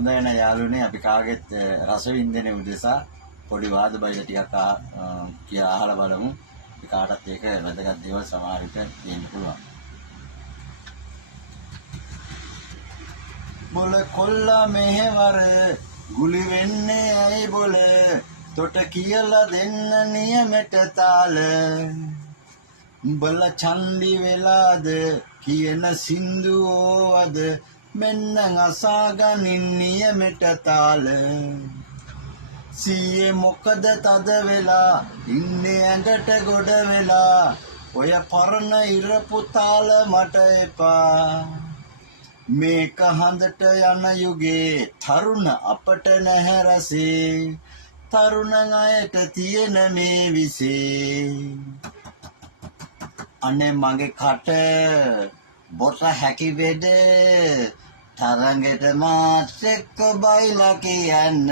හොඳයි නේ යාළුවනේ අපි කාගෙත් රස වින්දනයේ උදෙසා පොඩි වාද බයිල ටිකක් කියා අහලා බලමු. කාටත් ඒක වැදගත් දේවල් සමහර විට දෙන්න පුළුවන්. බොල කොල්ලා මෙහෙවර ගුලි වෙන්නේ ඇයි බොල තොට කියලා දෙන්න නියමෙට තාල උඹලා චන්දි වෙලාද කියන සින්දුවෝවද මෙන්න අසාගනින් නියමෙට තාල සීයේ මොකද තද වෙලා ඉන්නේ ඇඟට ගොඩ වෙලා ඔය පරණ ඉරපු තාල මට එපා මේක හඳට යන යුගේ තරුණ අපට නැහැ රසේ තරුණ අයට තියෙන මේ විසේ අනේ මගේ කට බොට හැකි වෙද තරංගෙට මාත් එක්ක බයිලා කියන්න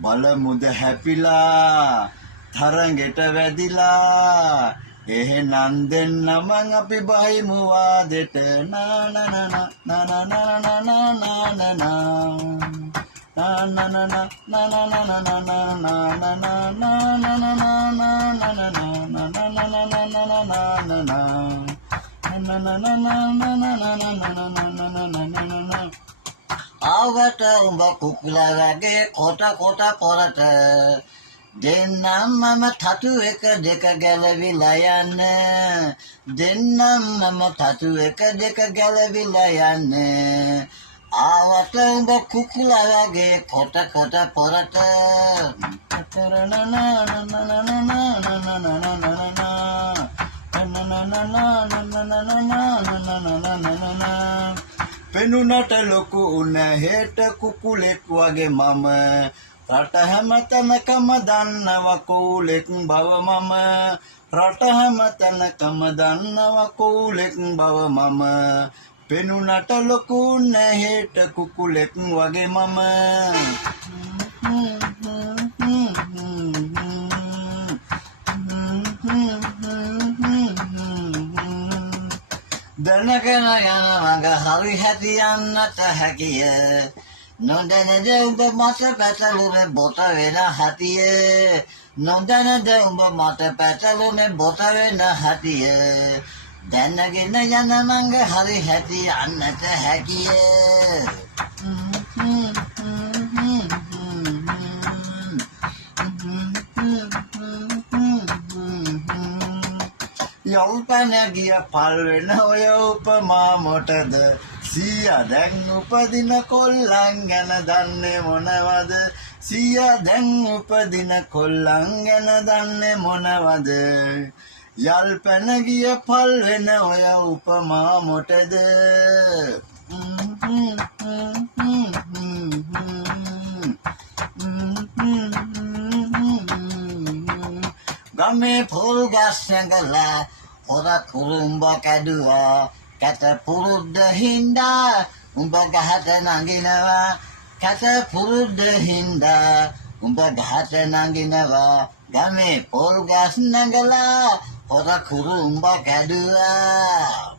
බලමුද හැපිලා තරංගෙට වැදිලා එහෙනම් දෙන්නම අපි බහිමු වාදෙට නා නා නා නා නා නා නා නා නා ආවට උඹ කුකුලා වගේ කොට කොට පොරට දෙන්නම් මම තතු එක දෙක ගැලවිලා යන්න දෙන්නම් මම තතු එක දෙක ගැලවිලා යන්න ආවට උඹ කුකුලා වගේ කොට කොට පොරට පෙනුනට ලොකු උන හෙට කුකුලෙක් වගේ මම රට හැමතැනකම දන්නව කූලෙක් බව මම රට හැමතැනකම දන්නව කූලෙක් බව මම පෙනුනට ලොකු උන හෙට කුකුලෙක් වගේ මම දැනගෙන යන මඟ හරි හැටි යන්නට හැකිය නොදැනද උඹ මට පැටළුනේ බොත වෙන හැටිය නොදැනද උඹ මට පැටළුනේ බොත වෙන හැටිය දැනගෙන යන මඟ හරි හැටි යන්නට හැකිය යල්පන ගිය පල් වෙන ඔය උපමා මොටද සීයා දැන් උපදින කොල්ලන් ගැන දන්නේ මොනවද සීයා දැන් උපදින කොල්ලන් ගැන දන්නේ මොනවද යල්පන ගිය පල් වෙන ඔය උපමා මොටද ගමේ පොල් ගස් නැගලා හොර කුරුම්බ කැඩුවා කැට පුරුද්ද හින්දා උඹ ගහට නගිනවා කැට පුරුද්ද හින්දා උඹ ගහට නගිනවා ගමේ පොල් ගස් නැගලා හොර කුරුම්බ කැඩුවා